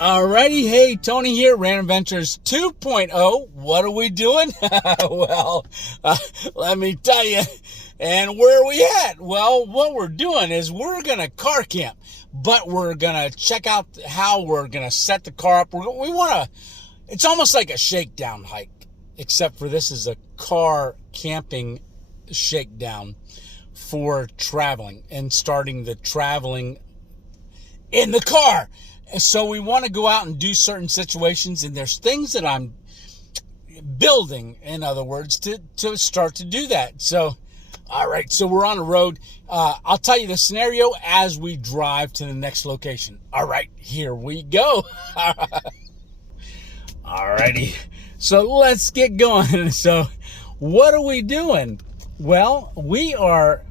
Alrighty, hey, Tony here, Random Ventures 2.0. What are we doing? Well, let me tell you. And where are we at? Well, what we're doing is we're going to car camp, but we're going to check out how we're going to set the car up. We want to, it's almost like a shakedown hike, except for this is a car camping shakedown for traveling and starting the traveling in the car. So we want to go out and do certain situations, and there's things that I'm building, in other words, to start to do that. So, all right, so we're on the road. I'll tell you the scenario as we drive to the next location. All right, here we go. All righty, so let's get going. So what are we doing? Well, we are...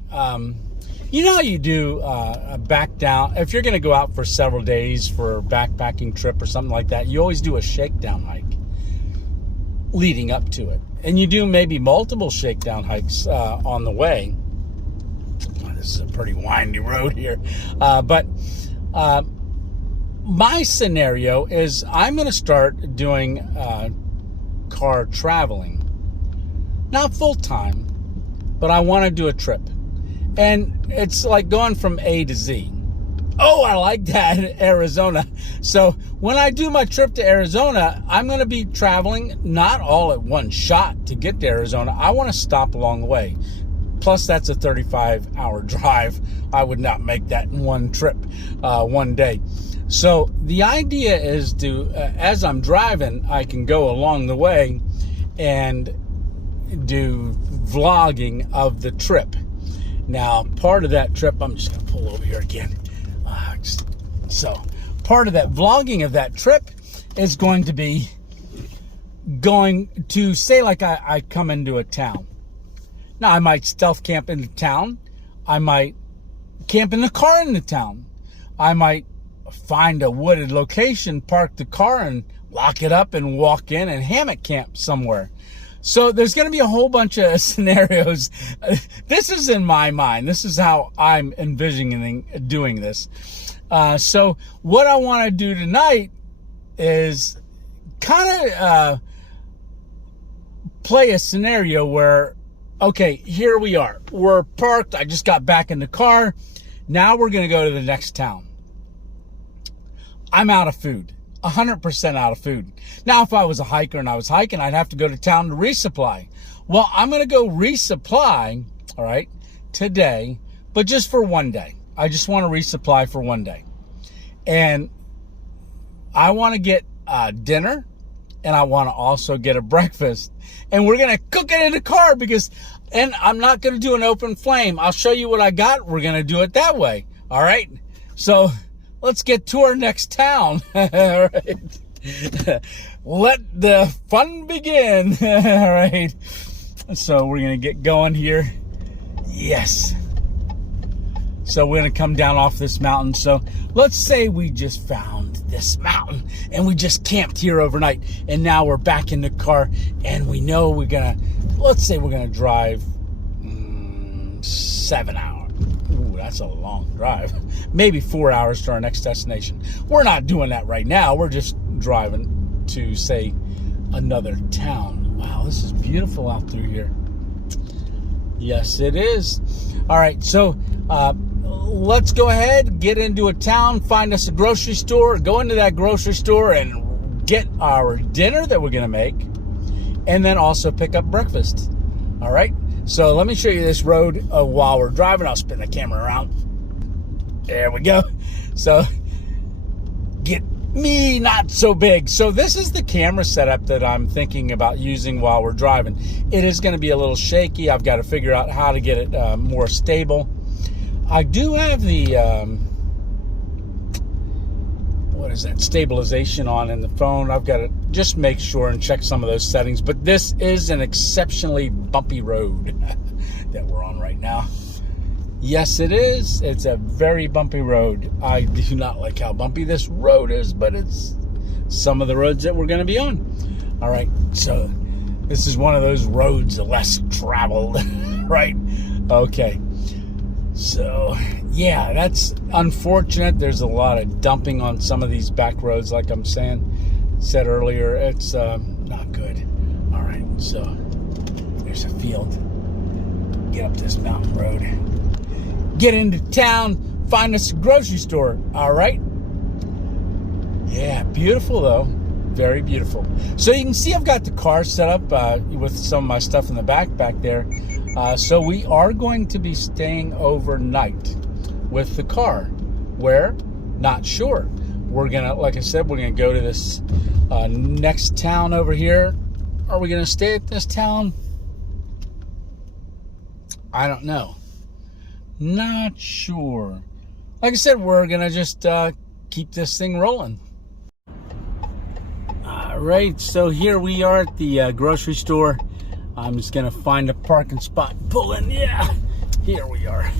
you know how you do a back down, if you're going to go out for several days for a backpacking trip or something like that, you always do a shakedown hike leading up to it. And you do maybe multiple shakedown hikes on the way. This is a pretty windy road here. But my scenario is I'm going to start doing car traveling. Not full time, but I want to do a trip. And it's like going from A to Z. Oh, I like that, Arizona. So when I do my trip to Arizona, I'm going to be traveling not all at one shot to get to Arizona. I want to stop along the way. Plus, that's a 35-hour drive. I would not make that in one trip, one day. So the idea is to, as I'm driving, I can go along the way and do vlogging of the trip. Now, part of that trip, I'm just going to pull over here again. So, part of that vlogging of that trip is going to be going to, say, like I come into a town. Now, I might stealth camp in the town. I might camp in the car in the town. I might find a wooded location, park the car, and lock it up and walk in and hammock camp somewhere. So there's going to be a whole bunch of scenarios. This is in my mind. This is how I'm envisioning doing this. So what I want to do tonight is kind of play a scenario where, okay, here we are. We're parked. I just got back in the car. Now we're going to go to the next town. I'm out of food. 100% out of food. Now, if I was a hiker and I was hiking, I'd have to go to town to resupply. Well, I'm going to go resupply, all right, today, but just for one day. I just want to resupply for one day. And I want to get dinner, and I want to also get a breakfast. And we're going to cook it in the car and I'm not going to do an open flame. I'll show you what I got. We're going to do it that way. All right. So let's get to our next town. All right. Let the fun begin. All right. So we're going to get going here. Yes. So we're going to come down off this mountain. So let's say we just found this mountain and we just camped here overnight. And now we're back in the car and we know we're going to, let's say we're going to drive 7 hours. Ooh, that's a long drive. Maybe 4 hours to our next destination. We're not doing that right now. We're just driving to, say, another town. Wow, this is beautiful out through here. Yes, it is. All right, so let's go ahead, get into a town, find us a grocery store, go into that grocery store and get our dinner that we're going to make, and then also pick up breakfast. All right? So let me show you this road while we're driving. I'll spin the camera around. There we go. So get me not so big. So this is the camera setup that I'm thinking about using while we're driving. It is going to be a little shaky. I've got to figure out how to get it more stable. I do have the, what is that, stabilization on in the phone. I've got to just make sure and check some of those settings. But this is an exceptionally bumpy road that we're on right now. Yes, it is. It's a very bumpy road. I do not like how bumpy this road is, but it's some of the roads that we're going to be on. All right, so this is one of those roads less traveled, right? Okay. So, yeah, that's unfortunate. There's a lot of dumping on some of these back roads, like I'm said earlier. It's not good. All right, so there's a field. Get up this mountain road. Get into town. Find us a grocery store. All right. Yeah, beautiful though. Very beautiful. So you can see I've got the car set up with some of my stuff in the back there. So we are going to be staying overnight with the car. Where? Not sure. We're gonna, like I said, we're gonna go to this next town over here. Are we gonna stay at this town? I don't know. Not sure. Like I said, we're gonna just keep this thing rolling. All right, so here we are at the grocery store. I'm just gonna find a parking spot, pull in. Yeah, here we are.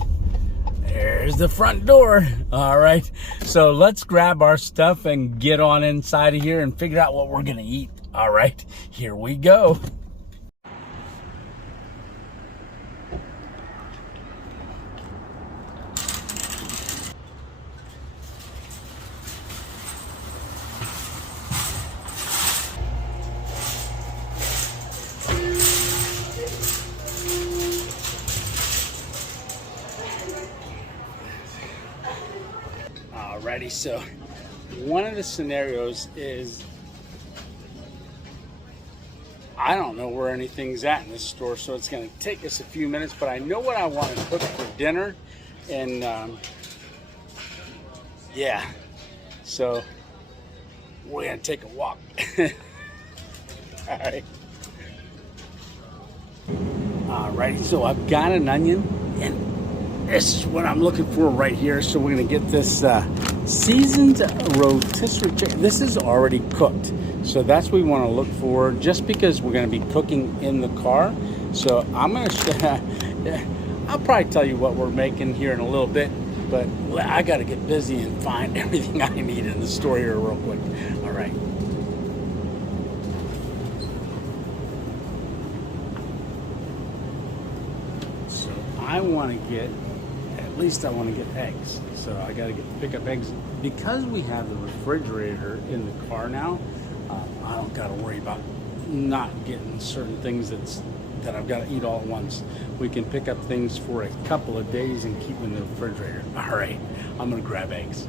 There's the front door. All right, so let's grab our stuff and get on inside of here and figure out what we're gonna eat. All right, here we go. Alrighty, so one of the scenarios is I don't know where anything's at in this store, so it's going to take us a few minutes, but I know what I want to cook for dinner, and yeah, so we're going to take a walk. Alrighty, so I've got an onion, and this is what I'm looking for right here. So we're gonna get this seasoned rotisserie. This is already cooked, so that's what we want to look for. Just because we're gonna be cooking in the car, so I'm gonna. I'll probably tell you what we're making here in a little bit, but I gotta get busy and find everything I need in the store here real quick. All right. So I want to get. At least I want to get eggs, so I got to pick up eggs because we have the refrigerator in the car now. I don't got to worry about not getting certain things that I've got to eat all at once. We can pick up things for a couple of days and keep them in the refrigerator. All right, I'm gonna grab eggs.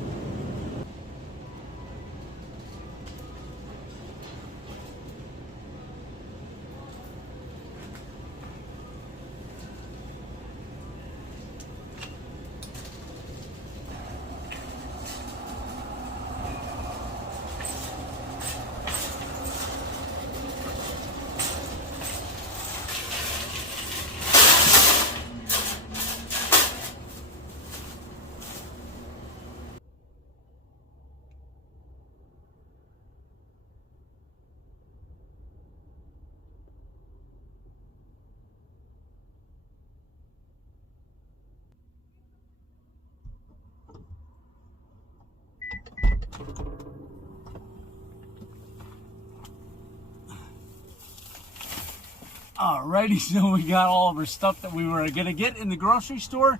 Alrighty, so we got all of our stuff that we were gonna get in the grocery store.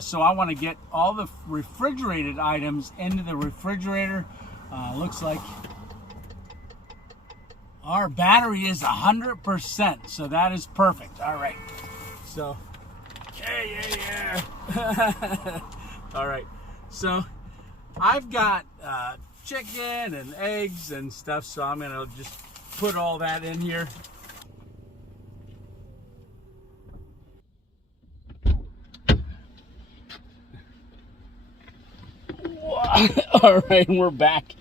So I want to get all the refrigerated items into the refrigerator. Looks like our battery is 100%, so that is perfect. All right, so yeah. All right, so I've got chicken and eggs and stuff, so I'm gonna just put all that in here. All right, we're back,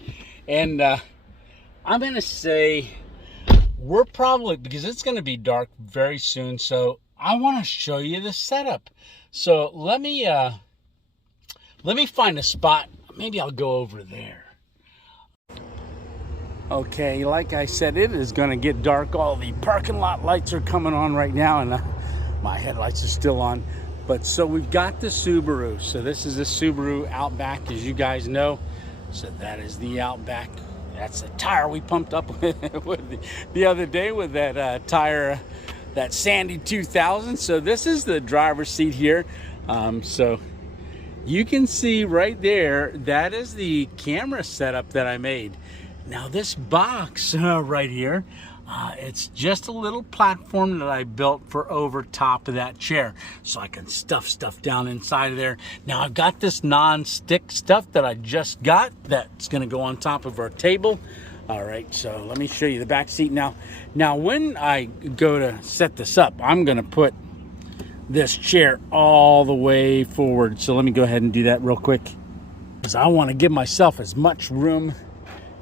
and I'm gonna say we're probably, because it's gonna be dark very soon, so I want to show you the setup. So let me find a spot. Maybe I'll go over there. Okay, like I said, it is gonna get dark. All the parking lot lights are coming on right now, and my headlights are still on. But so we've got the Subaru. So this is the Subaru Outback, as you guys know. So that is the Outback. That's the tire we pumped up with the other day with that tire, that Sandy 2000. So this is the driver's seat here. So you can see right there, that is the camera setup that I made. Now this box right here, it's just a little platform that I built for over top of that chair, so I can stuff stuff down inside of there. Now I've got this non-stick stuff that I just got that's gonna go on top of our table. All right, so let me show you the back seat now. Now when I go to set this up, I'm gonna put this chair all the way forward. So let me go ahead and do that real quick, because I want to give myself as much room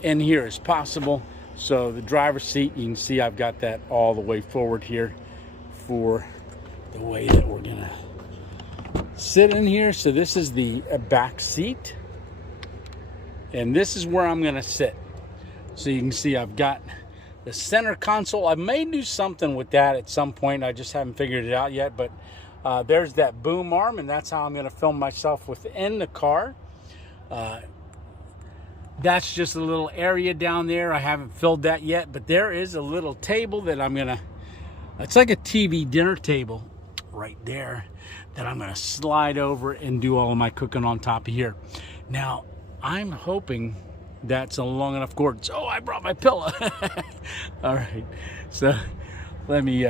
in here as possible. So the driver's seat, you can see I've got that all the way forward here for the way that we're gonna sit in here. So this is the back seat, and this is where I'm gonna sit. So you can see I've got the center console. I may do something with that at some point. I just haven't figured it out yet, but there's that boom arm, and that's how I'm going to film myself within the car. That's just a little area down there. I haven't filled that yet, but there is a little table that I'm going to, it's like a TV dinner table right there that I'm going to slide over and do all of my cooking on top of here. Now, I'm hoping that's a long enough cord. So, I brought my pillow. All right, so let me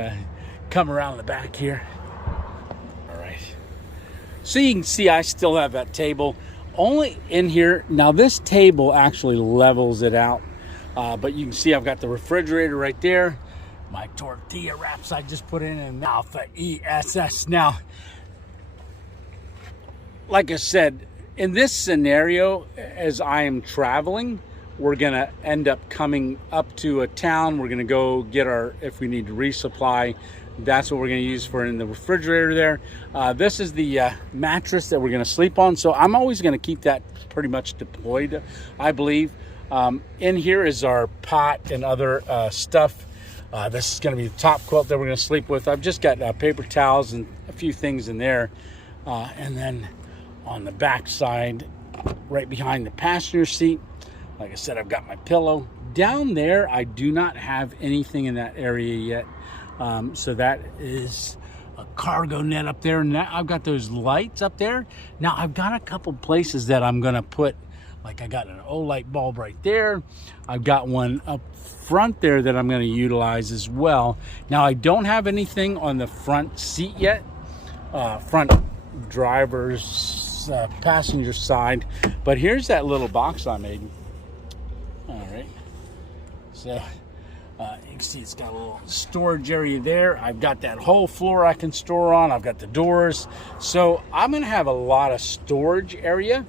come around the back here. All right, so you can see I still have that table only in here. Now this table actually levels it out, but you can see I've got the refrigerator right there, my tortilla wraps I just put in, and Alpha-Ess. Now, like I said, in this scenario, as I am traveling, we're gonna end up coming up to a town. We're gonna go get our, if we need to resupply, that's what we're gonna use for in the refrigerator there. This is the mattress that we're gonna sleep on. So I'm always gonna keep that pretty much deployed, I believe. In here is our pot and other stuff. This is gonna be the top quilt that we're gonna sleep with. I've just got paper towels and a few things in there. And then on the back side, right behind the passenger seat, like I said, I've got my pillow. Down there, I do not have anything in that area yet. So that is a cargo net up there, and I've got those lights up there. Now I've got a couple places that I'm gonna put, like I got an light bulb right there. I've got one up front there that I'm gonna utilize as well. Now I don't have anything on the front seat yet, front driver's passenger side, but here's that little box I made. All right, so you can see it's got a little storage area there. I've got that whole floor I can store on. I've got the doors, so I'm gonna have a lot of storage area,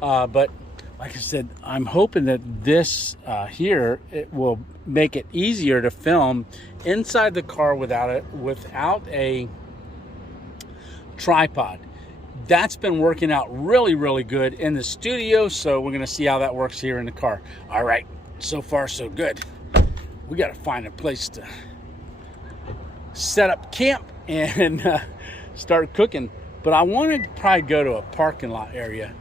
but like I said, I'm hoping that this here, it will make it easier to film inside the car without a tripod. That's been working out really, really good in the studio, so we're gonna see how that works here in the car. All right, so far so good. We gotta find a place to set up camp and start cooking, but I wanted to probably go to a parking lot area.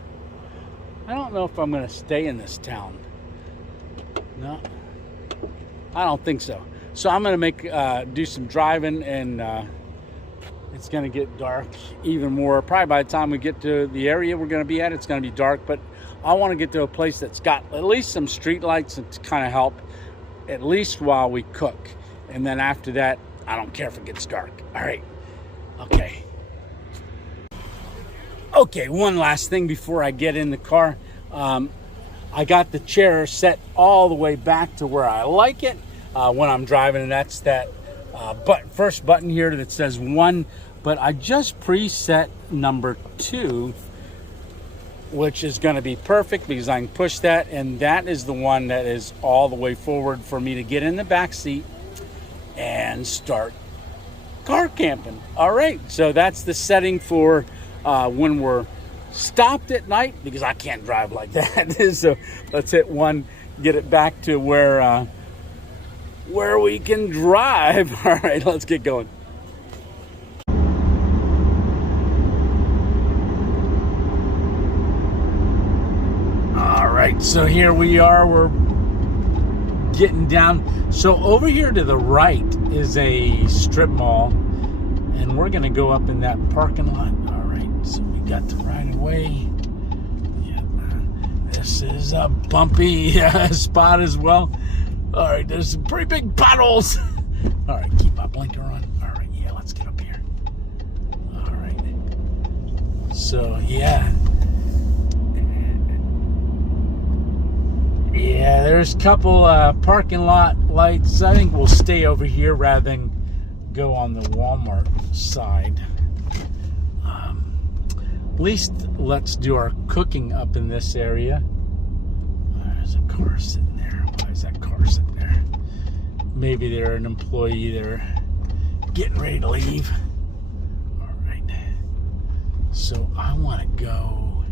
I don't know if I'm gonna stay in this town. No, I don't think so. So I'm gonna do some driving, and it's gonna get dark even more. Probably by the time we get to the area we're gonna be at, it's gonna be dark, but I wanna get to a place that's got at least some street lights to kind of help, at least while we cook. And then after that, I don't care if it gets dark. All right, okay. Okay, one last thing before I get in the car. I got the chair set all the way back to where I like it when I'm driving, and that's that first button here that says 1, but I just preset number 2, which is going to be perfect because I can push that, and that is the one that is all the way forward for me to get in the back seat and start car camping. All right, so that's the setting for when we're stopped at night, because I can't drive like that. So let's hit 1, get it back to where we can drive. All right, let's get going. All right, so here we are, we're getting down. So over here to the right is a strip mall, and we're gonna go up in that parking lot. All right, so we got the right of way. Yeah, this is a bumpy spot as well. All right, there's some pretty big potholes. All right, keep my blinker on. All right, yeah, let's get up here. All right. So, yeah. Yeah, there's a couple parking lot lights. I think we'll stay over here rather than go on the Walmart side. At least let's do our cooking up in this area. There's a car sitting there. Why is that car sitting there? Maybe they're an employee. They're getting ready to leave. All right. So I want to go.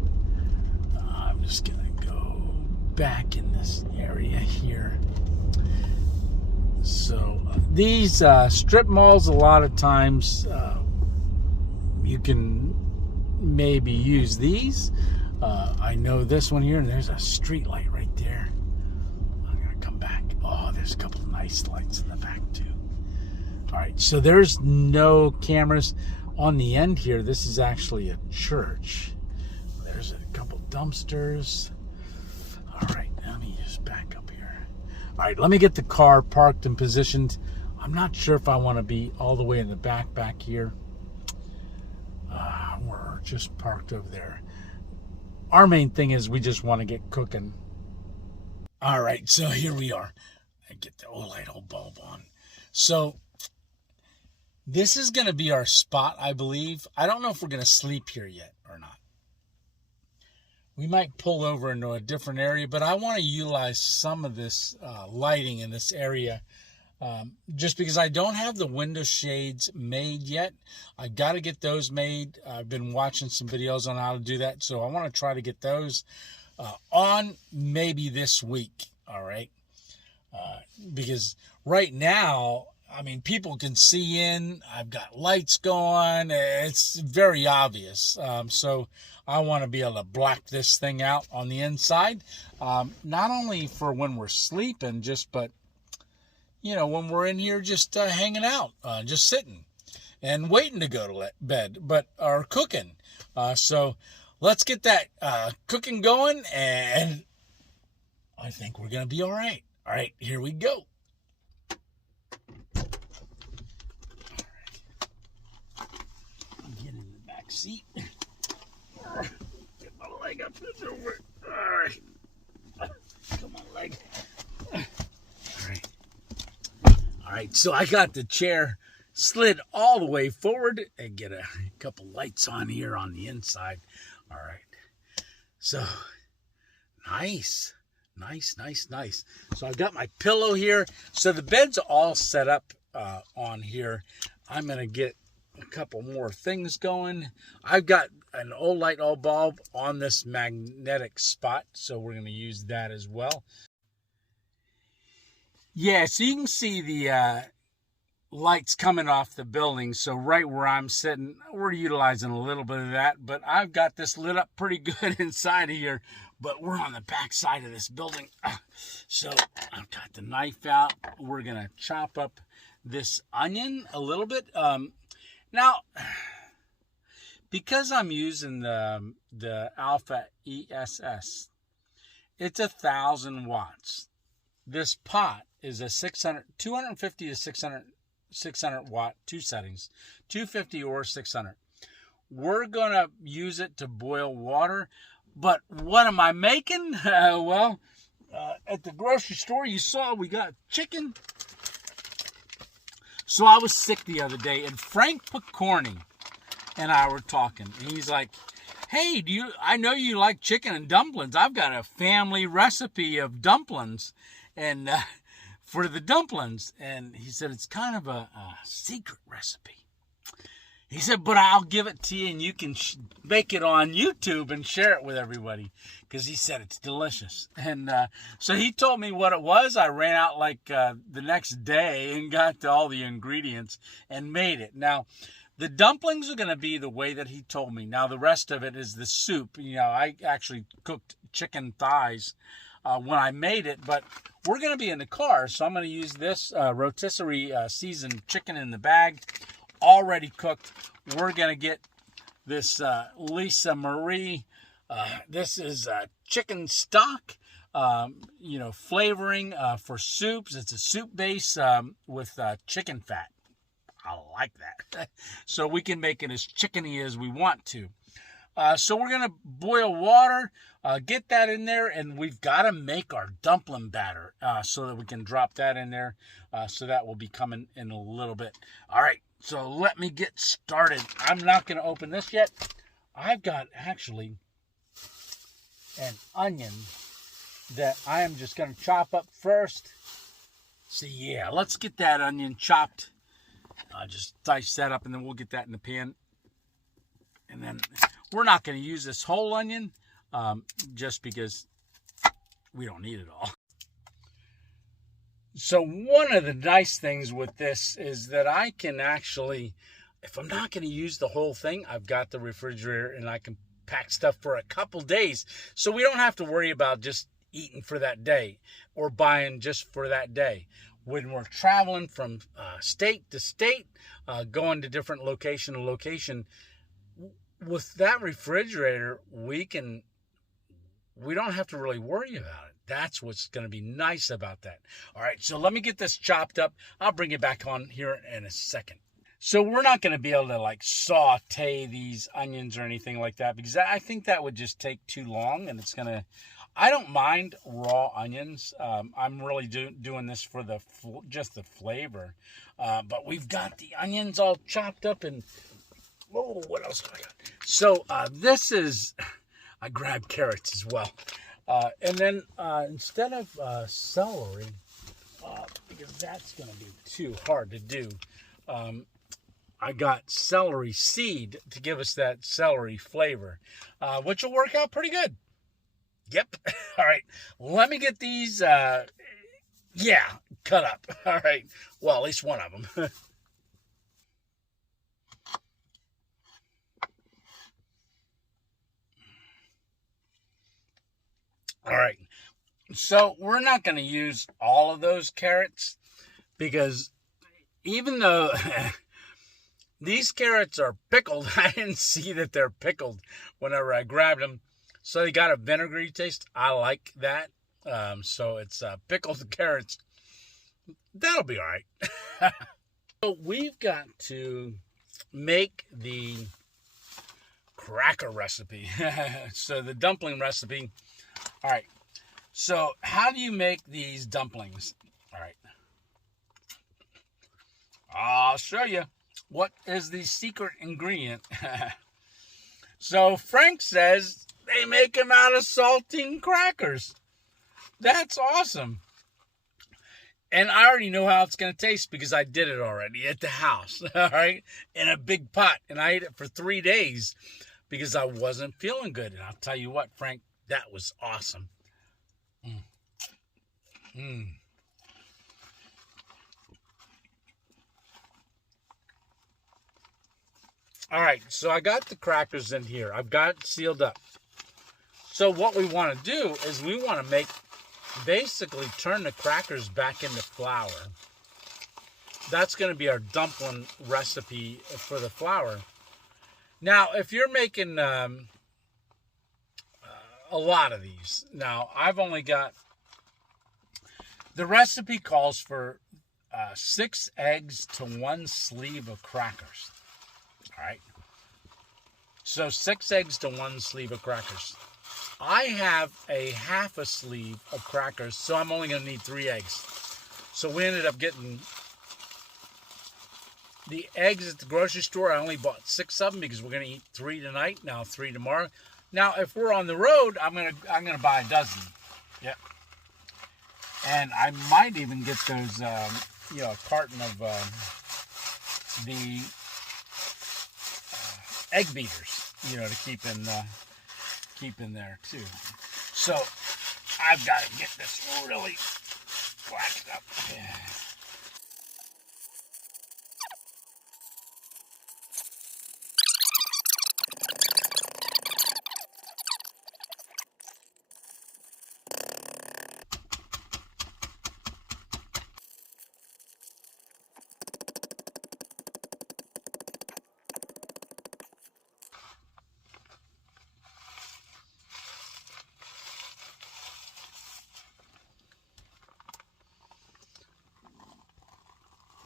I'm just going to go back in this area here. So these strip malls, a lot of times you can maybe use these. I know this one here, and there's a street light right there. I'm gonna come back. Oh, there's a couple of nice lights in the back too. All right, so there's no cameras on the end here. This is actually a church. There's a couple dumpsters. All right, let me just back up here. All right, let me get the car parked and positioned. I'm not sure if I want to be all the way in the back here. We're just parked over there. Our main thing is we just want to get cooking. All right, so here we are. I get the light bulb on. So this is going to be our spot, I believe. I don't know if we're going to sleep here yet or not. We might pull over into a different area, but I want to utilize some of this lighting in this area. Just because I don't have the window shades made yet. I've got to get those made. I've been watching some videos on how to do that, so I want to try to get those on maybe this week, all right? Because right now, I mean, people can see in. I've got lights going. It's very obvious. So I want to be able to black this thing out on the inside, not only for when we're sleeping, but you know, when we're in here just hanging out, just sitting and waiting to go to bed, or cooking. So let's get that cooking going, and I think we're going to be all right. All right, here we go. All right. Get in the back seat. Get my leg up and over. All right. Come on, leg. All right, so I got the chair slid all the way forward and get a couple lights on here on the inside. All right, so nice. So I've got my pillow here. So the bed's all set up on here. I'm going to get a couple more things going. I've got an light bulb on this magnetic spot, so we're going to use that as well. Yeah, so you can see the lights coming off the building. So right where I'm sitting, we're utilizing a little bit of that. But I've got this lit up pretty good inside of here. But we're on the back side of this building. So I've got the knife out. We're going to chop up this onion a little bit. Now, because I'm using the Alpha-Ess, it's 1,000 watts. This pot is a 250 to 600 watt, two settings, 250 or 600. We're going to use it to boil water. But what am I making? Well, at the grocery store, you saw we got chicken. So I was sick the other day, and Frank Picorni and I were talking. And he's like, hey, I know you like chicken and dumplings. I've got a family recipe of dumplings. And for the dumplings, and he said it's kind of a secret recipe. He said, but I'll give it to you, and you can make it on YouTube and share it with everybody, because he said it's delicious. And so he told me what it was. I ran out like the next day and got all the ingredients and made it. Now, the dumplings are going to be the way that he told me. Now, the rest of it is the soup. You know, I actually cooked chicken thighs when I made it, but we're going to be in the car, so I'm going to use this rotisserie seasoned chicken in the bag, already cooked. We're going to get this Lisa Marie. This is chicken stock, flavoring for soups. It's a soup base with chicken fat. I like that. So we can make it as chickeny as we want to. So we're going to boil water, get that in there, and we've got to make our dumpling batter so that we can drop that in there. So that will be coming in a little bit. All right, so let me get started. I'm not going to open this yet. I've got actually an onion that I am just going to chop up first. So yeah, let's get that onion chopped. Just dice that up, and then we'll get that in the pan. And then we're not going to use this whole onion just because we don't need it all. So one of the nice things with this is that I can actually, if I'm not going to use the whole thing, I've got the refrigerator and I can pack stuff for a couple days. So we don't have to worry about just eating for that day or buying just for that day. When we're traveling from state to state, going to different location to location, with that refrigerator, we don't have to really worry about it. That's what's going to be nice about that. All right, so let me get this chopped up. I'll bring it back on here in a second. So we're not going to be able to like saute these onions or anything like that because I think that would just take too long, and it's going to, I don't mind raw onions. I'm really doing this for just the flavor. But we've got the onions all chopped up, and whoa, what else do I got? So this is, I grabbed carrots as well. And then instead of celery, because that's going to be too hard to do, I got celery seed to give us that celery flavor, which will work out pretty good. Yep. All right. Let me get these, cut up. All right. Well, at least one of them. All right. So we're not going to use all of those carrots because even though these carrots are pickled, I didn't see that they're pickled whenever I grabbed them. So they got a vinegary taste. I like that. So it's pickled carrots. That'll be all right. So we've got to make the cracker recipe. So the dumpling recipe. All right. So how do you make these dumplings? All right. I'll show you. What is the secret ingredient? So Frank says they make them out of saltine crackers. That's awesome. And I already know how it's going to taste because I did it already at the house. All right. In a big pot. And I ate it for 3 days because I wasn't feeling good. And I'll tell you what, Frank, that was awesome. All right, so I got the crackers in here. I've got it sealed up. So what we want to do is we want to basically turn the crackers back into flour. That's going to be our dumpling recipe for the flour. Now, if you're making a lot of these, now I've only got, the recipe calls for 6 eggs to 1 sleeve of crackers. All right. So 6 eggs to 1 sleeve of crackers. I have a half a sleeve of crackers, so I'm only going to need 3 eggs. So we ended up getting the eggs at the grocery store. I only bought 6 of them because we're going to eat 3 tonight. Now 3 tomorrow. Now if we're on the road, I'm gonna buy a dozen. Yep. And I might even get those, a carton of the egg beaters, to keep in there too. So I've got to get this really waxed up. Yeah.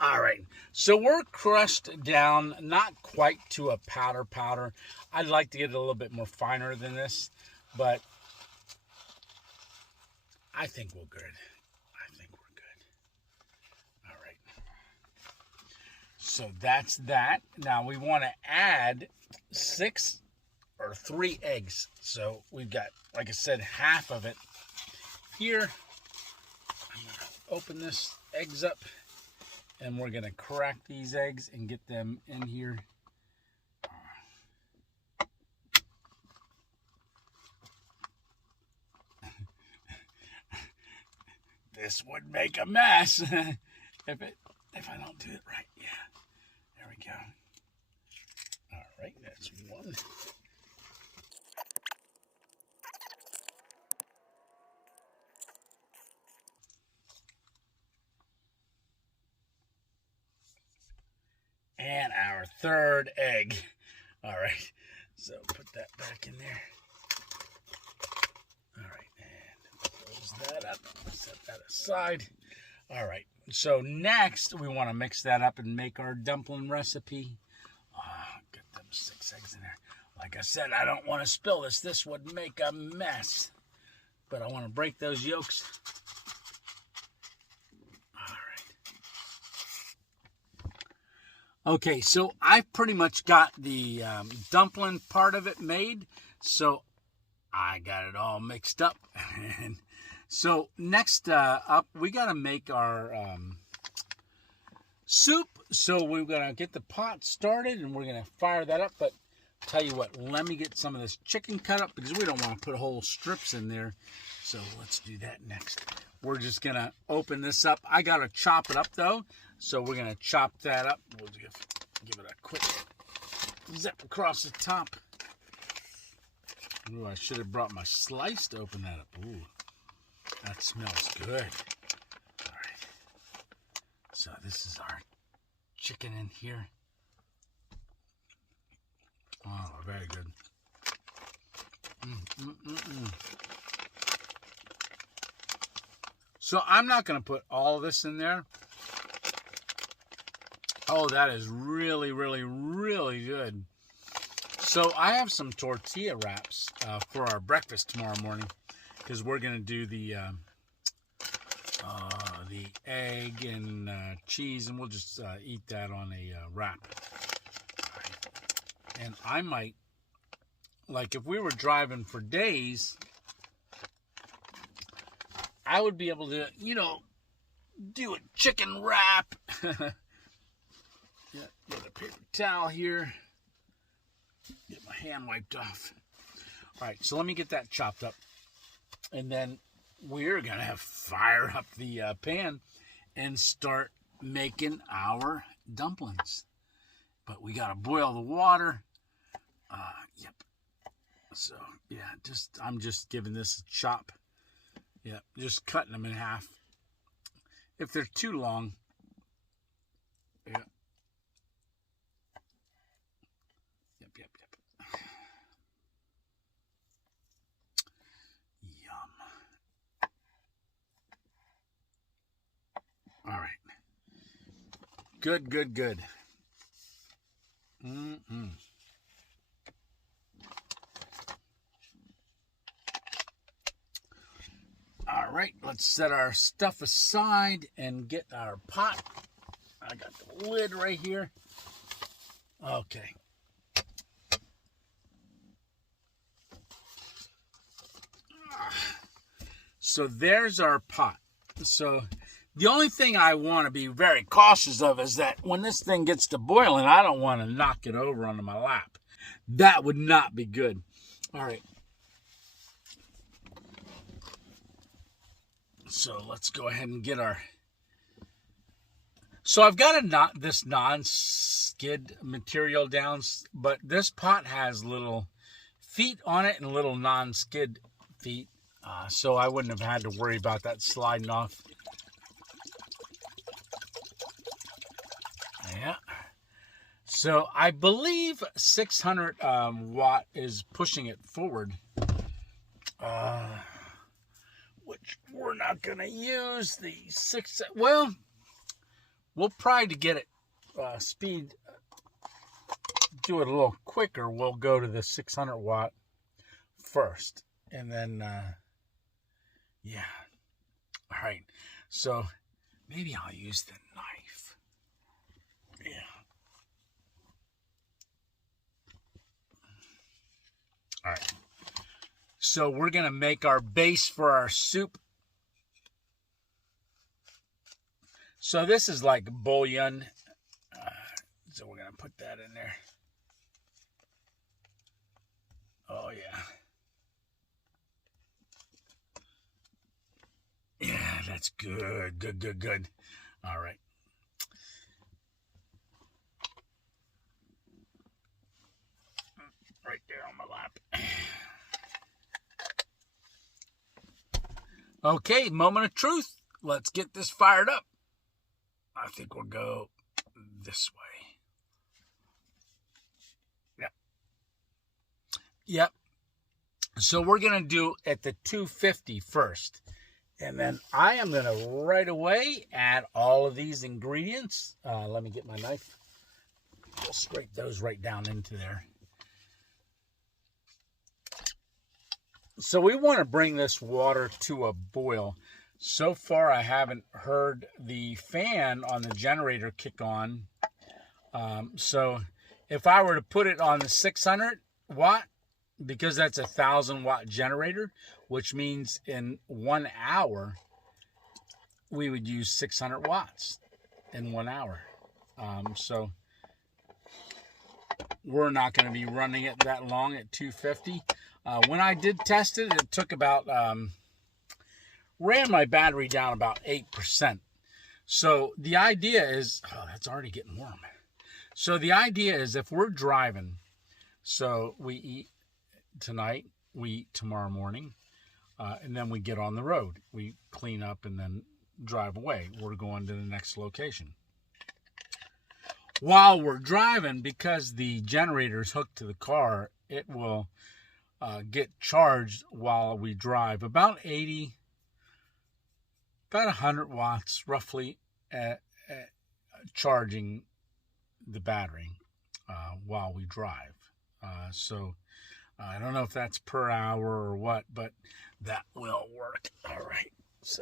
All right, so we're crushed down, not quite to a powder. I'd like to get it a little bit more finer than this, but I think we're good. All right. So that's that. Now we want to add 3 eggs. So we've got, like I said, half of it here. I'm going to open this eggs up. And we're going to crack these eggs and get them in here. This would make a mess if I don't do it right. Yeah, there we go. All right, that's one. And our 3rd egg. All right, so put that back in there. All right, and close that up. Set that aside. All right, so next we want to mix that up and make our dumpling recipe. Get them 6 eggs in there. Like I said, I don't want to spill this. This would make a mess. But I want to break those yolks. Okay, so I've pretty much got the dumpling part of it made, so I got it all mixed up. And so next up, we got to make our soup. So we're going to get the pot started, and we're going to fire that up. But tell you what, let me get some of this chicken cut up, because we don't want to put whole strips in there. So let's do that next. We're just going to open this up. I got to chop it up, though. So we're going to chop that up. We'll give it a quick zip across the top. Ooh, I should have brought my slice to open that up. Ooh, that smells good. All right. So this is our chicken in here. Oh, very good. So I'm not going to put all of this in there. Oh, that is really, really, really good. So I have some tortilla wraps for our breakfast tomorrow morning, because we're going to do the egg and cheese, and we'll just eat that on a wrap. And I might, like if we were driving for days, I would be able to, do a chicken wrap. Yeah, get a paper towel here. Get my hand wiped off. All right, so let me get that chopped up. And then we're going to fire up the pan and start making our dumplings. But we got to boil the water. Yep. So, yeah, I'm just giving this a chop. Yeah, just cutting them in half. If they're too long, yeah. Yep. Yum. All right. Good. All right, let's set our stuff aside and get our pot. I got the lid right here. Okay. So there's our pot. So the only thing I want to be very cautious of is that when this thing gets to boiling, I don't want to knock it over onto my lap. That would not be good. All right. So let's go ahead and get our... So I've got this non-skid material down, but this pot has little feet on it and little non-skid feet. So I wouldn't have had to worry about that sliding off. Yeah. So I believe 600 watt is pushing it forward. Which we're not going to use the 6... Well, we'll try to get it do it a little quicker. We'll go to the 600 watt first, and then yeah. All right, so maybe I'll use the knife. Yeah. All right, so we're gonna make our base for our soup. So this is like bouillon, so we're gonna put that in there. Oh yeah. Yeah, that's good. Good. All right. Right there on my lap. Okay, moment of truth. Let's get this fired up. I think we'll go this way. Yep. So we're going to do at the 250 first. And then I am going to right away add all of these ingredients. Let me get my knife. We'll scrape those right down into there. So we want to bring this water to a boil. So far, I haven't heard the fan on the generator kick on. So if I were to put it on the 600 watt, because that's a 1,000 watt generator, which means in 1 hour, we would use 600 watts in 1 hour. So we're not going to be running it that long at 250. When I did test it, it took about, ran my battery down about 8%. So the idea is, oh, that's already getting warm. So the idea is if we're driving, so we eat tonight, we eat tomorrow morning, and then we get on the road. We clean up and then drive away. We're going to the next location. While we're driving, because the generator is hooked to the car, it will get charged while we drive. About 100 watts roughly charging the battery while we drive. So I don't know if that's per hour or what, but that will work. All right, so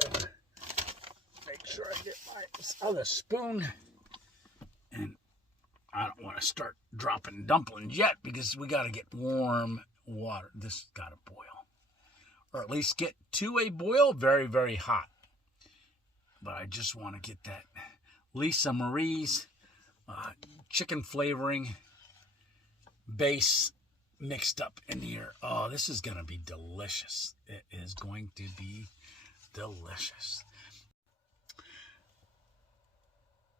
make sure I get my other spoon. And I don't want to start dropping dumplings yet because we got to get warm water. This has got to boil, or at least get to a boil, very, very hot. But I just want to get that Lisa Marie's chicken flavoring base mixed up in here. Oh, this is going to be delicious. It is going to be delicious.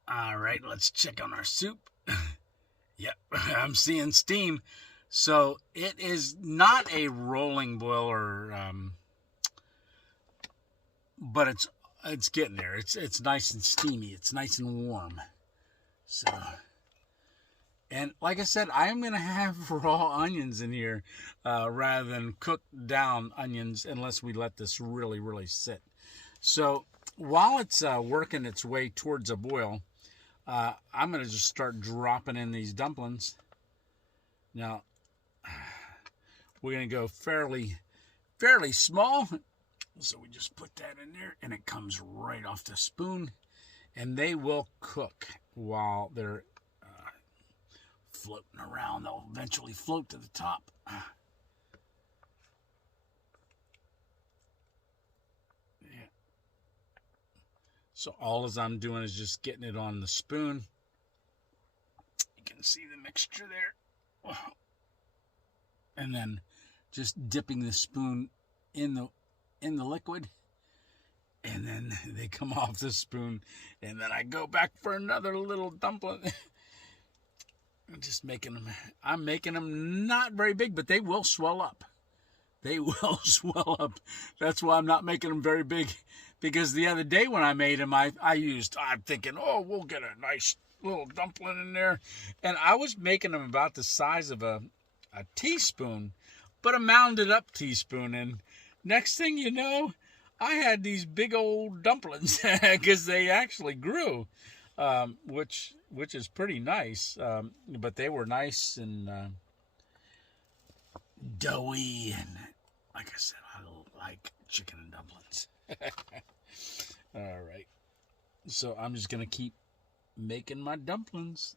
All right, let's check on our soup. Yep, I'm seeing steam. So it is not a rolling boil, but it's getting there. It's nice and steamy. It's nice and warm. So, and like I said, I'm going to have raw onions in here rather than cooked down onions unless we let this really, really sit. So while it's working its way towards a boil, I'm going to just start dropping in these dumplings. Now, we're going to go fairly small. So we just put that in there, and it comes right off the spoon. And they will cook while they're floating around. They'll eventually float to the top. Yeah. So all as I'm doing is just getting it on the spoon. You can see the mixture there. And then just dipping the spoon in the liquid, and then they come off the spoon, and then I go back for another little dumpling. I'm making them not very big, but they will swell up. They will swell up. That's why I'm not making them very big, because the other day when I made them, I'm thinking, oh, we'll get a nice little dumpling in there, and I was making them about the size of a teaspoon, but a mounded up teaspoon, and next thing you know, I had these big old dumplings because they actually grew. which is pretty nice. But they were nice and doughy, and like I said, I like chicken and dumplings. All right, so I'm just gonna keep making my dumplings.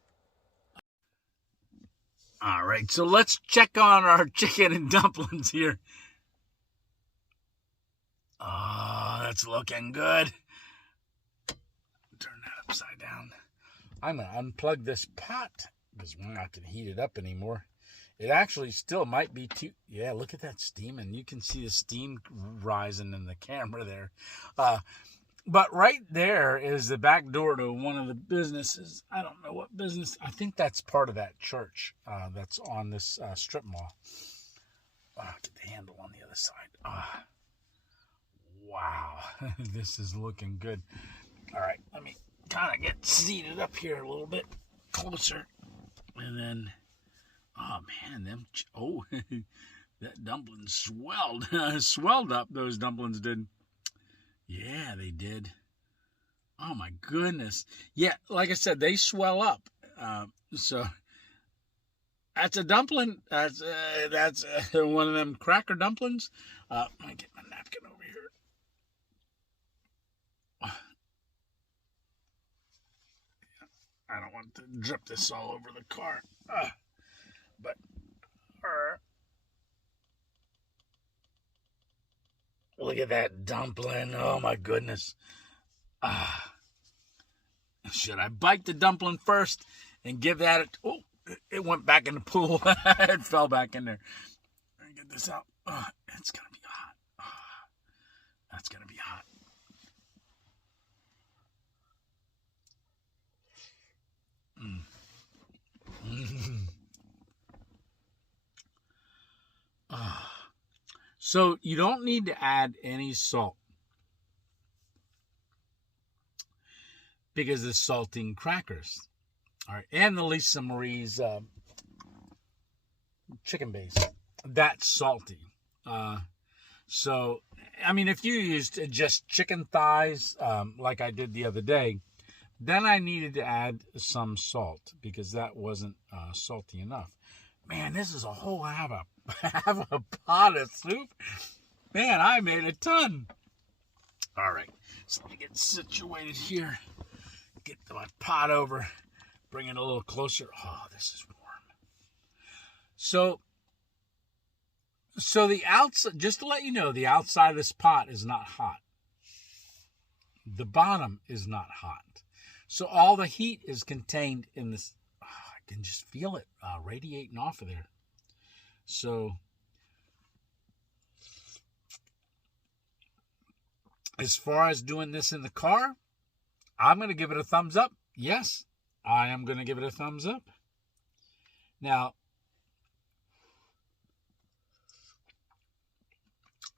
All right, so let's check on our chicken and dumplings here. Oh, that's looking good. Turn that upside down. I'm going to unplug this pot because we're not going to heat it up anymore. It actually still might be too... Yeah, look at that steam, and you can see the steam rising in the camera there. But right there is the back door to one of the businesses. I don't know what business. I think that's part of that church that's on this strip mall. Get the handle on the other side. Wow, this is looking good. All right, let me kind of get seated up here a little bit closer. And then, oh man, that dumpling swelled up, those dumplings did. Yeah, they did. Oh my goodness. Yeah, like I said, they swell up. So that's a dumpling. That's one of them cracker dumplings. Let me get my napkin over here. I don't want to drip this all over the car. But look at that dumpling. Oh my goodness. Should I bite the dumpling first and give that it went back in the pool. It fell back in there. Let me get this out. It's gonna be hot. That's gonna be hot. So you don't need to add any salt because it's salting crackers. All right, and the Lisa Marie's chicken base, that's salty. So I mean, if you used just chicken thighs like I did the other day, then I needed to add some salt because that wasn't salty enough. Man, this is a whole half a pot of soup. Man, I made a ton. All right, so let me get situated here. Get my pot over. Bring it a little closer. Oh, this is warm. So the outside, just to let you know, the outside of this pot is not hot. The bottom is not hot. So all the heat is contained in this. I can just feel it radiating off of there. So as far as doing this in the car, I'm going to give it a thumbs up. Yes, I am going to give it a thumbs up. Now,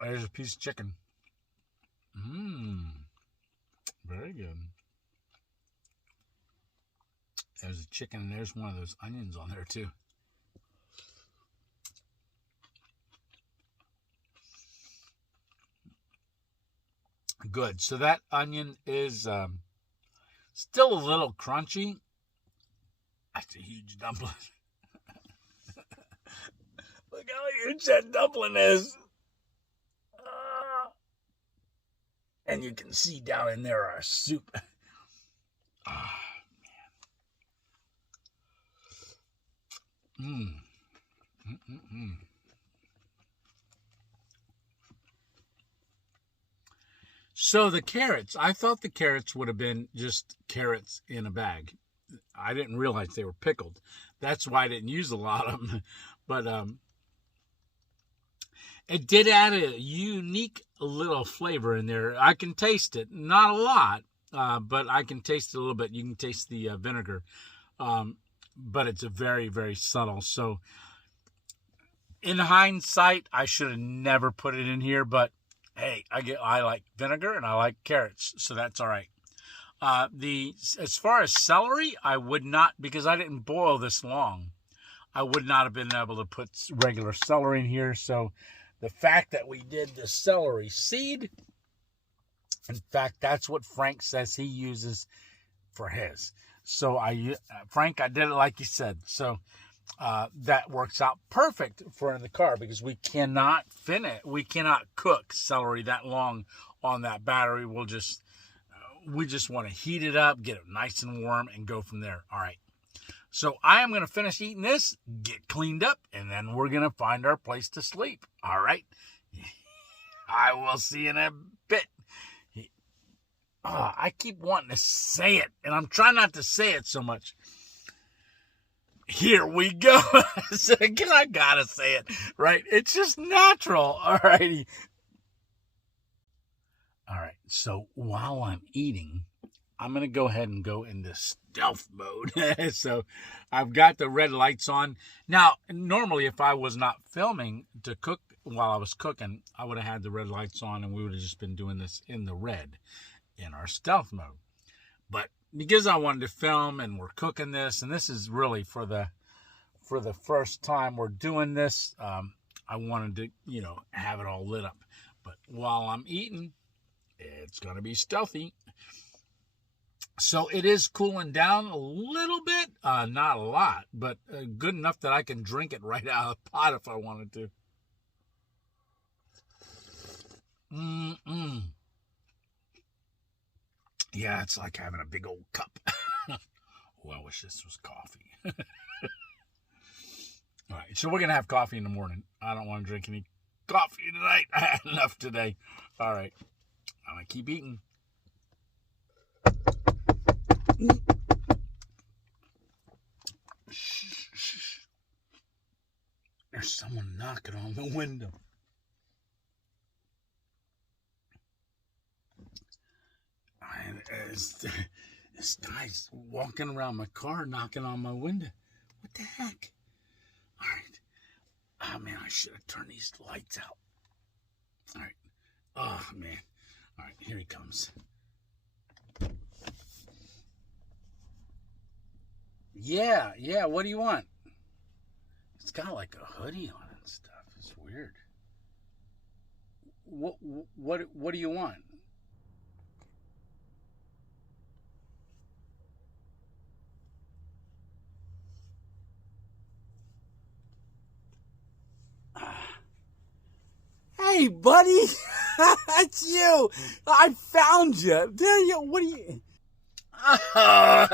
there's a piece of chicken. Very good. There's a chicken, and there's one of those onions on there, too. Good. So that onion is still a little crunchy. That's a huge dumpling. Look how huge that dumpling is. And you can see down in there our soup. So the carrots, I thought the carrots would have been just carrots in a bag. I didn't realize they were pickled. That's why I didn't use a lot of them. But it did add a unique little flavor in there. I can taste it. Not a lot, but I can taste it a little bit. You can taste the vinegar. But it's a very, very subtle. So in hindsight, I should have never put it in here. But hey, I like vinegar and I like carrots, so that's all right. As far as celery, I would not, because I didn't boil this long, I would not have been able to put regular celery in here. So the fact that we did the celery seed, in fact, that's what Frank says he uses for his. So Frank, I did it like you said. So that works out perfect for the car because we cannot cook celery that long on that battery. We just want to heat it up, get it nice and warm, and go from there. All right. So I am going to finish eating this, get cleaned up, and then we're going to find our place to sleep. All right. I will see you in a bit. I keep wanting to say it, and I'm trying not to say it so much. Here we go. I gotta say it, right? It's just natural. All righty. All right. So while I'm eating, I'm going to go ahead and go into stealth mode. So I've got the red lights on. Now, normally if I was not filming to cook while I was cooking, I would have had the red lights on and we would have just been doing this in the red in our stealth mode. But because I wanted to film and we're cooking this, and this is really for the first time we're doing this, I wanted to, have it all lit up. But while I'm eating, it's going to be stealthy. So it is cooling down a little bit, not a lot, but good enough that I can drink it right out of the pot if I wanted to. Yeah, it's like having a big old cup. Oh, I wish this was coffee. All right, so we're going to have coffee in the morning. I don't want to drink any coffee tonight. I had enough today. All right, I'm going to keep eating. Shh. There's someone knocking on the window. This guy's walking around my car knocking on my window. What the heck? All right. Oh, man, I should have turned these lights out. All right. Oh, man. All right, here he comes. Yeah, what do you want? It's got like a hoodie on and stuff. It's weird. What do you want? Hey, buddy. That's you. I found you. There you. What are you? Oh,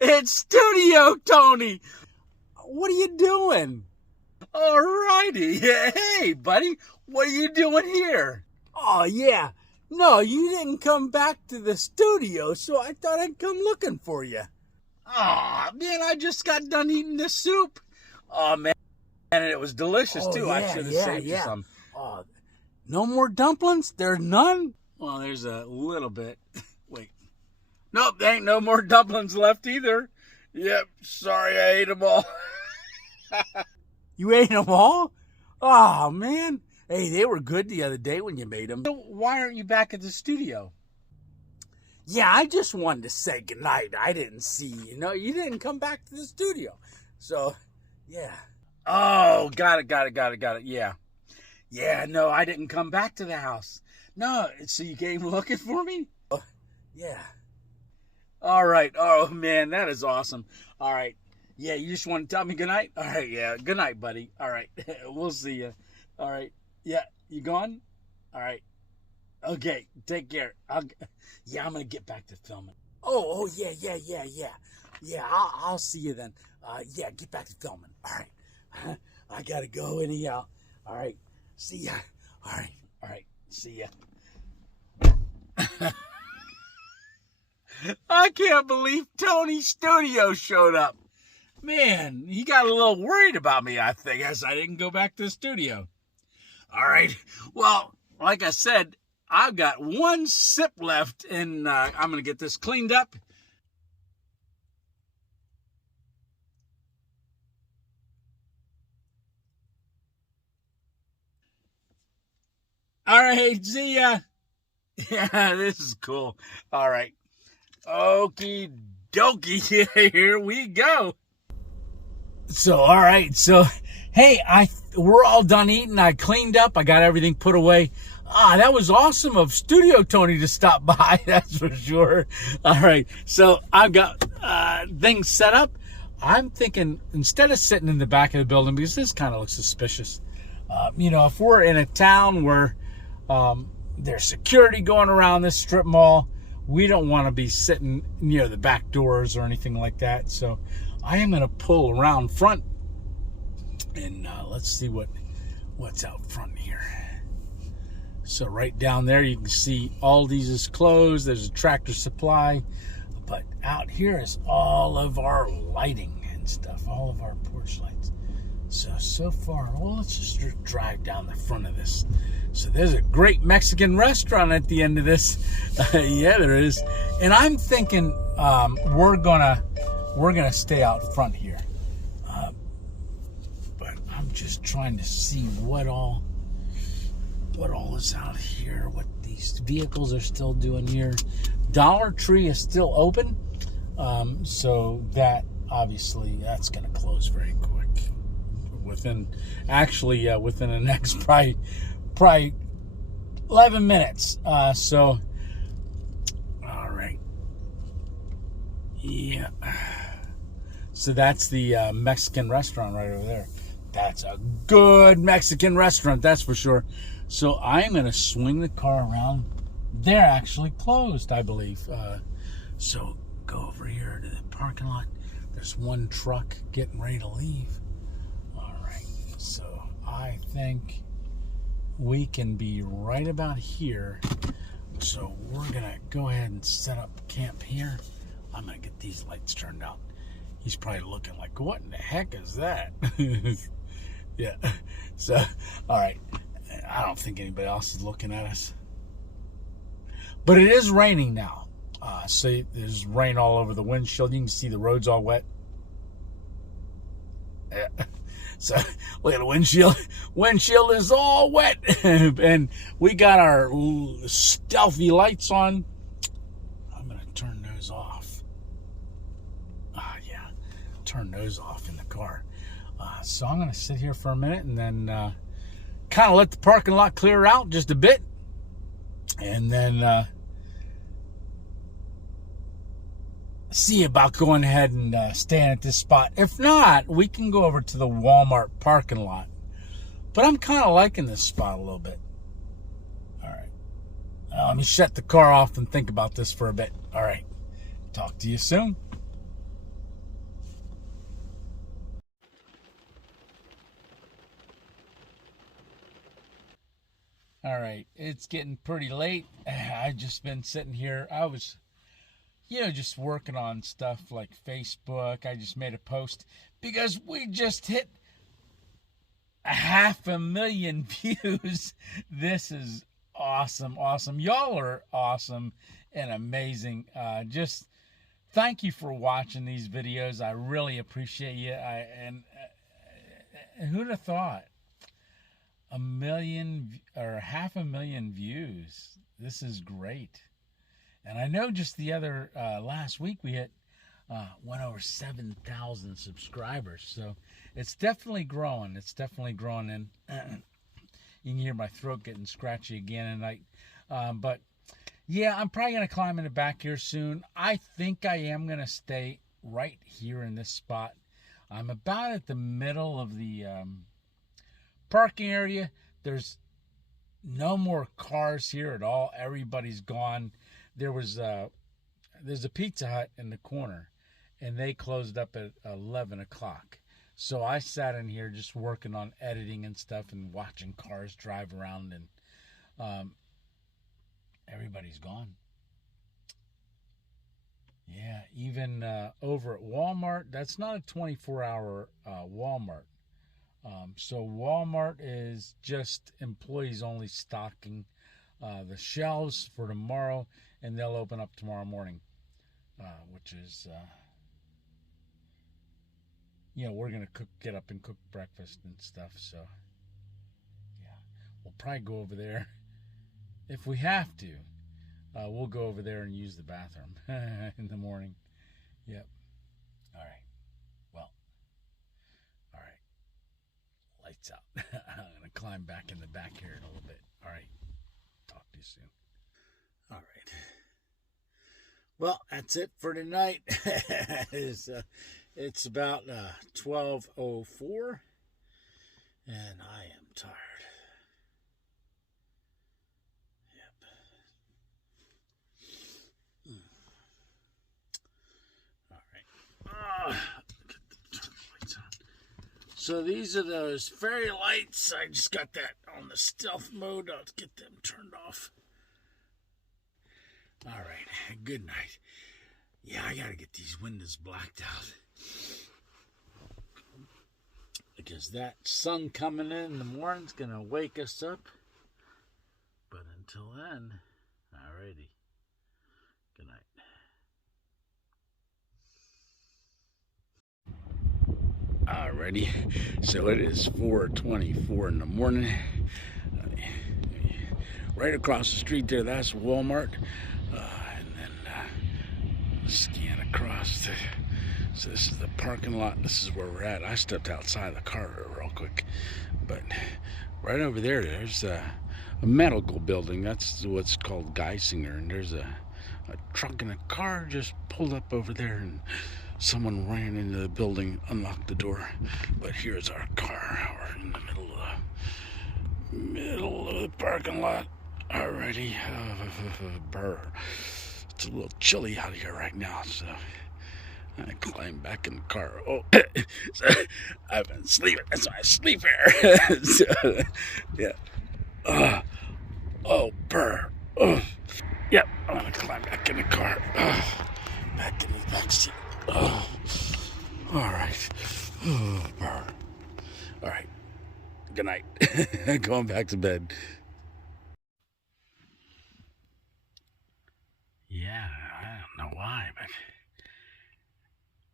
it's Studio Tony. What are you doing? All righty. Hey, buddy. What are you doing here? Oh, yeah. No, you didn't come back to the studio, so I thought I'd come looking for you. Oh, man, I just got done eating the soup. Oh, man. And it was delicious, too. Yeah, I should have saved you some. Oh, no more dumplings? There's none? Well, there's a little bit. Wait. Nope, there ain't no more dumplings left either. Yep, sorry I ate them all. You ate them all? Oh, man. Hey, they were good the other day when you made them. So why aren't you back at the studio? Yeah, I just wanted to say goodnight. I didn't see you. No, you didn't come back to the studio. So, yeah. Oh, got it. Yeah. Yeah, no, I didn't come back to the house. No, so you came looking for me? Oh, yeah. All right. Oh, man, that is awesome. All right. Yeah, you just want to tell me goodnight? All right, yeah. Good night, buddy. All right. We'll see you. All right. Yeah, you gone? All right. Okay, take care. I'm going to get back to filming. Oh, yeah. Yeah, I'll see you then. Yeah, get back to filming. All right. I got to go anyhow. All right. See ya. All right. See ya. I can't believe Tony Studio showed up. Man, he got a little worried about me, I think, as I didn't go back to the studio. All right. Well, like I said, I've got one sip left, and I'm going to get this cleaned up. All right, see ya. Yeah, this is cool. All right. Okie dokie. Here we go. So, all right. So, hey, we're all done eating. I cleaned up. I got everything put away. That was awesome of Studio Tony to stop by, that's for sure. All right, so I've got things set up. I'm thinking, instead of sitting in the back of the building, because this kind of looks suspicious, if we're in a town where there's security going around this strip mall, we don't want to be sitting near the back doors or anything like that. So I am going to pull around front, and let's see what's out front here. So right down there, you can see Aldi's is closed. There's a Tractor Supply. But out here is all of our lighting and stuff, all of our porch lights. So far, well, let's just drive down the front of this. So there's a great Mexican restaurant at the end of this. Yeah, there is. And I'm thinking we're gonna stay out front here. But I'm just trying to see what all is out here, what these vehicles are still doing here. Dollar Tree is still open, so that obviously that's going to close very quick. Within the next probably 11 minutes. So, all right, yeah. So that's the Mexican restaurant right over there. That's a good Mexican restaurant, that's for sure. So I'm going to swing the car around. They're actually closed, I believe. So go over here to the parking lot. There's one truck getting ready to leave. All right. So I think we can be right about here. So we're going to go ahead and set up camp here. I'm going to get these lights turned out. He's probably looking like, what in the heck is that? Yeah. So, all right. I don't think anybody else is looking at us. But it is raining now. So there's rain all over the windshield. You can see the road's all wet. Yeah. So look at the windshield. Windshield is all wet. And we got our stealthy lights on. I'm going to turn those off. Yeah. Turn those off in the car. So I'm going to sit here for a minute and then kind of let the parking lot clear out just a bit. And then see about going ahead and staying at this spot. If not, we can go over to the Walmart parking lot. But I'm kind of liking this spot a little bit. All right. Let me shut the car off and think about this for a bit. All right. Talk to you soon. All right, it's getting pretty late. I've just been sitting here. I was, just working on stuff like Facebook. I just made a post because we just hit 500,000 views. This is awesome. Y'all are awesome and amazing. Just thank you for watching these videos. I really appreciate you. And who'd have thought? 1 million or 500,000 views. This is great. And I know just the other last week we hit went over 7,000 subscribers. So it's definitely growing. And you can hear my throat getting scratchy again. And but yeah, I'm probably going to climb in the back here soon. I think I am going to stay right here in this spot. I'm about at the middle of the parking area. There's no more cars here at all. Everybody's gone. There's a Pizza Hut in the corner, and they closed up at 11 o'clock. So I sat in here just working on editing and stuff and watching cars drive around, and everybody's gone. Yeah, even over at Walmart, that's not a 24-hour Walmart. So Walmart is just employees only stocking the shelves for tomorrow, and they'll open up tomorrow morning, which is, we're going to get up and cook breakfast and stuff. So, yeah, we'll probably go over there if we have to. We'll go over there and use the bathroom in the morning. Yep. All right. Well, all right. Lights out. I'm going to climb back in the back here in a little bit. All right. soon. All right. Well, that's it for tonight. It's about 12:04, and I am tired. Yep. All right. Turn the lights on. So these are those fairy lights. I just got that on the stealth mode. I'll get them turned off. All right. Good night. Yeah, I gotta get these windows blacked out, because that sun coming in the morning's gonna wake us up. But until then, alrighty. Good night. Alrighty, so it is 4:24 in the morning. Right across the street there, that's Walmart. And then scan across. So this is the parking lot. This is where we're at. I stepped outside the car real quick. But right over there, there's a medical building. That's what's called Geisinger. And there's a truck and a car just pulled up over there, and someone ran into the building, unlocked the door. But here's our car. We're in the middle of the parking lot. Alrighty. It's a little chilly out here right now, so I climb back in the car. Oh, so I've been sleeping. That's why I sleep here. So, yeah. Oh, burr. Oh. Yep, I'm gonna climb back in the car. Back in the back seat. Oh. All right. Oh, burr. All right. Good night. Going back to bed. Yeah, I don't know why, but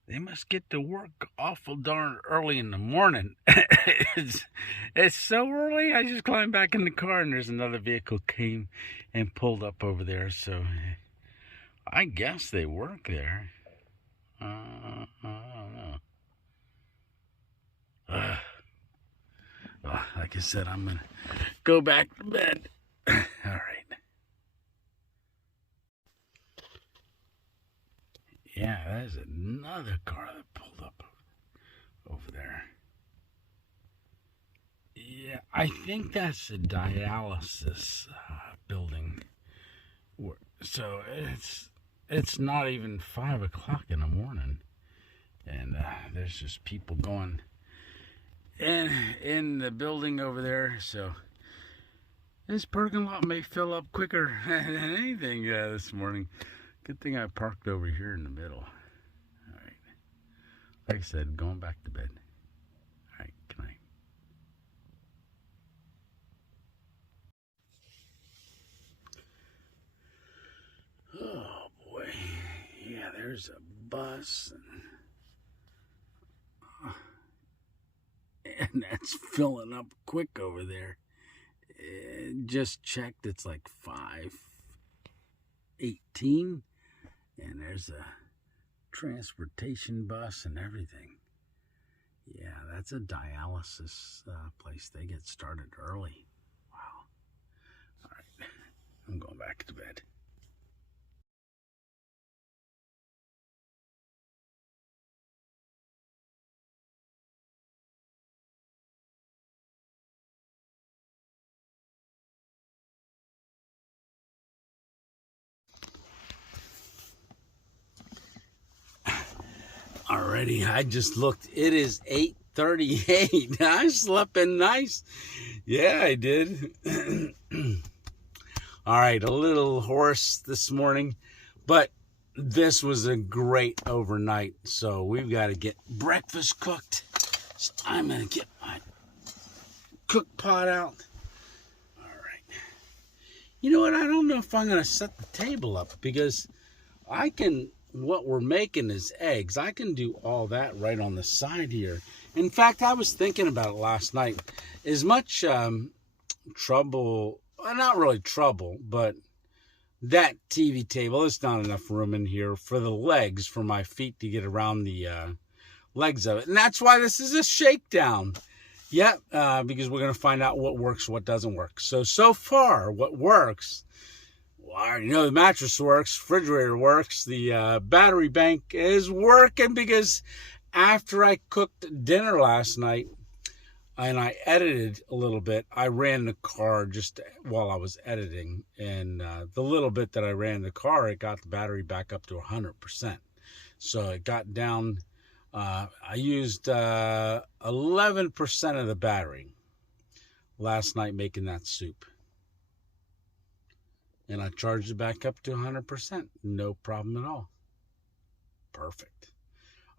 they must get to work awful darn early in the morning. It's so early. I just climbed back in the car, and there's another vehicle came and pulled up over there. So I guess they work there. I don't know. Well, like I said, I'm going to go back to bed. All right. Yeah, there's another car that pulled up over there. Yeah, I think that's a dialysis building. So it's not even 5 o'clock in the morning, and there's just people going in the building over there. So this parking lot may fill up quicker than anything this morning. Good thing I parked over here in the middle. All right. Like I said, going back to bed. All right, good night. Oh, boy. Yeah, there's a bus. And that's filling up quick over there. Just checked, it's like 5:18. And there's a transportation bus and everything. Yeah, that's a dialysis place. They get started early. Wow. All right, I'm going back to bed. Alrighty, I just looked. It is 8:38. I slept in nice. Yeah, I did. All right, a little hoarse this morning, but this was a great overnight. So we've got to get breakfast cooked. So I'm going to get my cook pot out. All right. You know what? I don't know if I'm going to set the table up, because I can... What we're making is eggs. I can do all that right on the side here. In fact, I was thinking about it last night. As much trouble, well, not really trouble, but that TV table, there's not enough room in here for the legs, for my feet to get around the legs of it. And that's why this is a Shakedown. Yeah, because we're going to find out what works, what doesn't work. So far, what works, well, I already know the mattress works, refrigerator works, the battery bank is working because after I cooked dinner last night and I edited a little bit, I ran the car just while I was editing. And the little bit that I ran the car, it got the battery back up to 100%. So it got down. I used 11% of the battery last night making that soup. And I charged it back up to 100%. No problem at all. Perfect.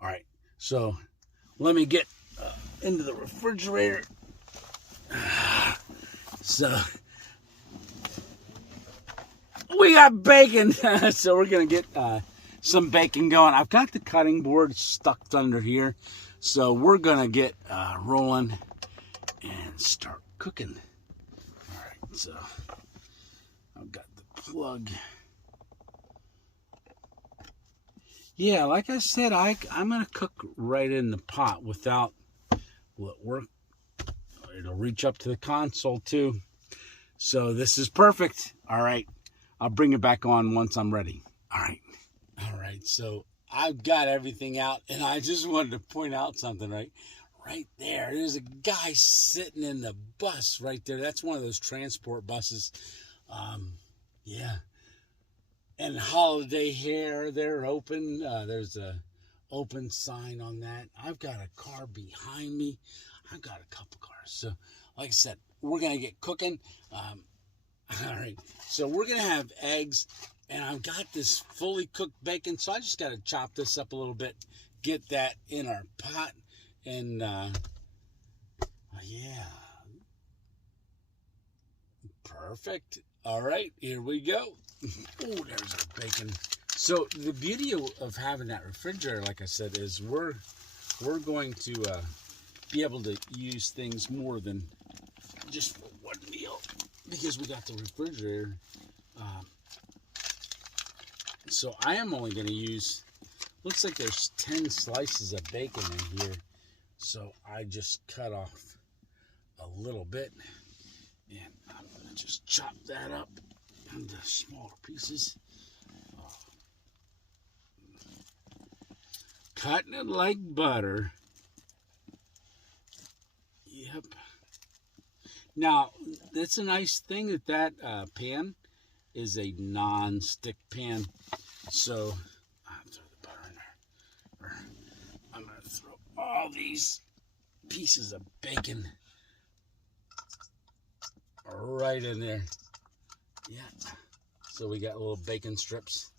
All right. So let me get into the refrigerator. So we got bacon. So we're going to get some bacon going. I've got the cutting board stuck under here. So we're going to get rolling and start cooking. All right. So I've got the plug. Yeah, like I said, I'm going to cook right in the pot without, well, it'll reach up to the console too. So this is perfect. All right. I'll bring it back on once I'm ready. All right. All right. So I've got everything out, and I just wanted to point out something right there. There's a guy sitting in the bus right there. That's one of those transport buses. Yeah. And Holiday Hair, they're open. There's a open sign on that. I've got a car behind me. I've got a couple cars. So, like I said, we're going to get cooking. All right. So we're going to have eggs. And I've got this fully cooked bacon. So I just got to chop this up a little bit. Get that in our pot. And, yeah. Perfect. All right. Here we go. Oh, there's our bacon. So the beauty of having that refrigerator, like I said, is we're going to be able to use things more than just for one meal because we got the refrigerator. So I am only going to use, looks like there's 10 slices of bacon in here. So I just cut off a little bit, and I'm going to just chop that up into smaller pieces. Cutting it like butter. Yep. Now, that's a nice thing that pan is a non-stick pan. So, I'll throw the butter in there. I'm going to throw all these pieces of bacon right in there. Yeah. So we got little bacon strips.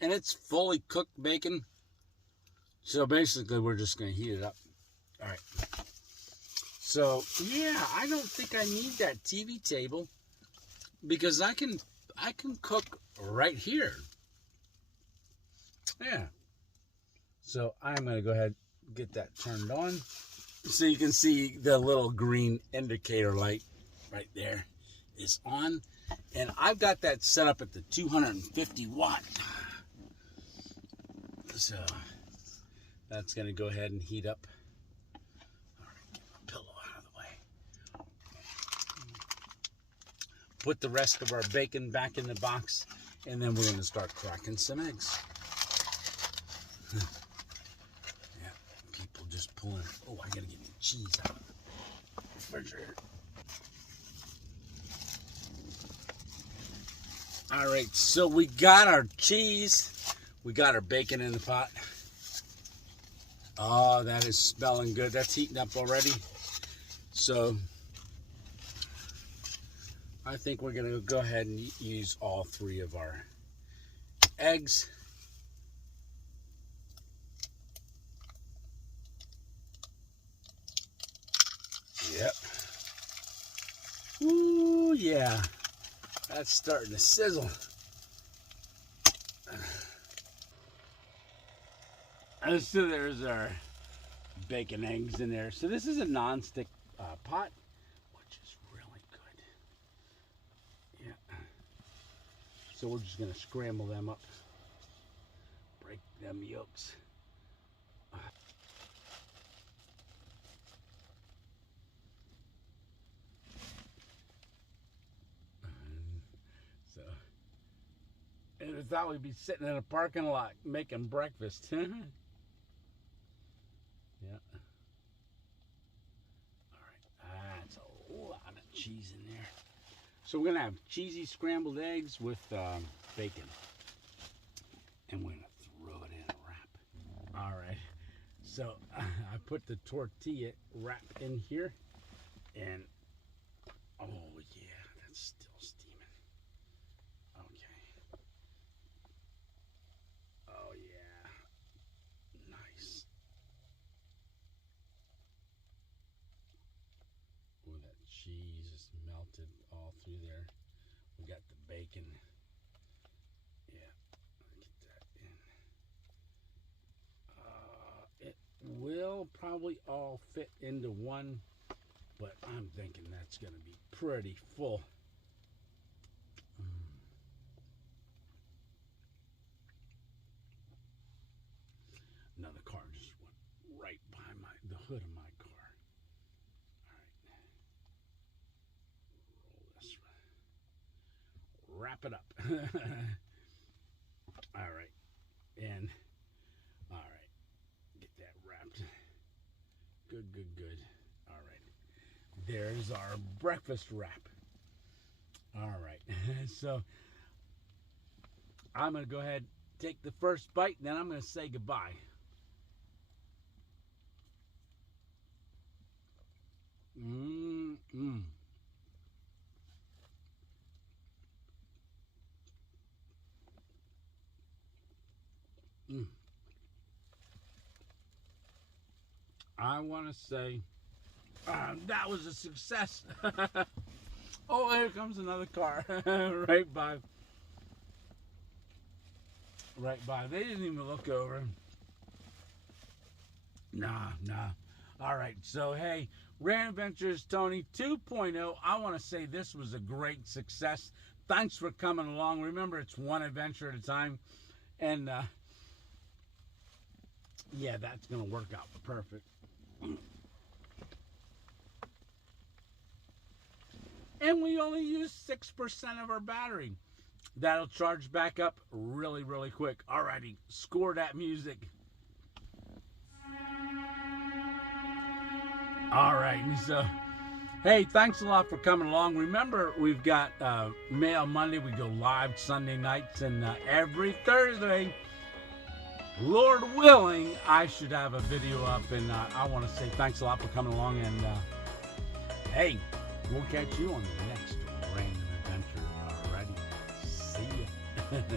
And it's fully cooked bacon. So basically we're just going to heat it up. All right. So, yeah, I don't think I need that TV table because I can cook right here. Yeah. So I'm going to go ahead and get that turned on. So you can see the little green indicator light right there is on. And I've got that set up at the 250 watt. So that's going to go ahead and heat up. All right, get my pillow out of the way. Put the rest of our bacon back in the box, and then we're going to start cracking some eggs. Yeah, people just pulling. Oh, I got to get the cheese out of the refrigerator. All right, so we got our cheese. We got our bacon in the pot. Oh, that is smelling good. That's heating up already. So I think we're going to go ahead and use all 3 of our eggs. Yep. Ooh, yeah. That's starting to sizzle. And so there's our bacon eggs in there. So this is a non-stick pot, which is really good. Yeah. So we're just going to scramble them up. Break them yolks. thought we'd be sitting in a parking lot making breakfast. Yeah. All right. That's a lot of cheese in there. So we're going to have cheesy scrambled eggs with bacon. And we're going to throw it in a wrap. All right. So I put the tortilla wrap in here. And, oh yeah, that's still steaming. Okay. Oh yeah. Nice. Oh, that cheese is melted all through there. We got the bacon. Yeah, get that in. It will probably all fit into one, but I'm thinking that's going to be pretty full. Another car just went right by the hood of my car. All right. Roll this one. Wrap it up. All right. And, all right. Get that wrapped. Good, good, good. All right. There's our breakfast wrap. All right. So, I'm going to go ahead and take the first bite, and then I'm going to say goodbye. I want to say that was a success. Oh, here comes another car right by. Right by. They didn't even look over. Nah. All right. So, hey, Random Adventures Tony 2.0. I want to say this was a great success. Thanks for coming along. Remember, it's one adventure at a time. And, yeah, that's going to work out perfect. And we only use 6% of our battery. That'll charge back up really, really quick. Alrighty, score that music. Alright, so, hey, thanks a lot for coming along. Remember, we've got Mail Monday. We go live Sunday nights, and every Thursday, Lord willing, I should have a video up. And I want to say thanks a lot for coming along. And, hey, we'll catch you on the next Random Adventure. Alrighty, see ya.